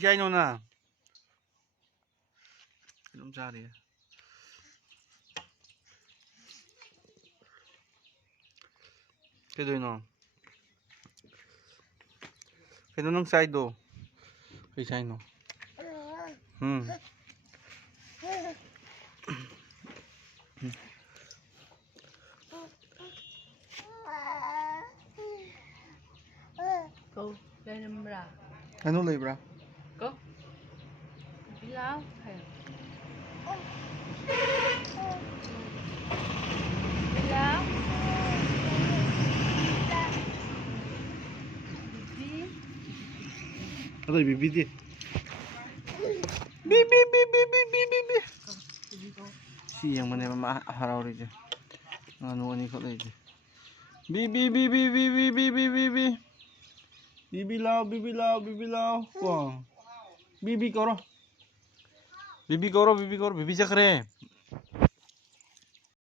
Isayin mo na. Inom sari. Kaya no. Kaya nung side do. Isayin no. Go, lên bra. Ano lay bra? Go. Bilaw. Bilaw. Ano bibi di? Bibi. Si yang mana mama harau rin dyan. Nganu ni ko lay dyan. Bibi. Bibilaw. Wah. Bibi koro. Bibi cakre.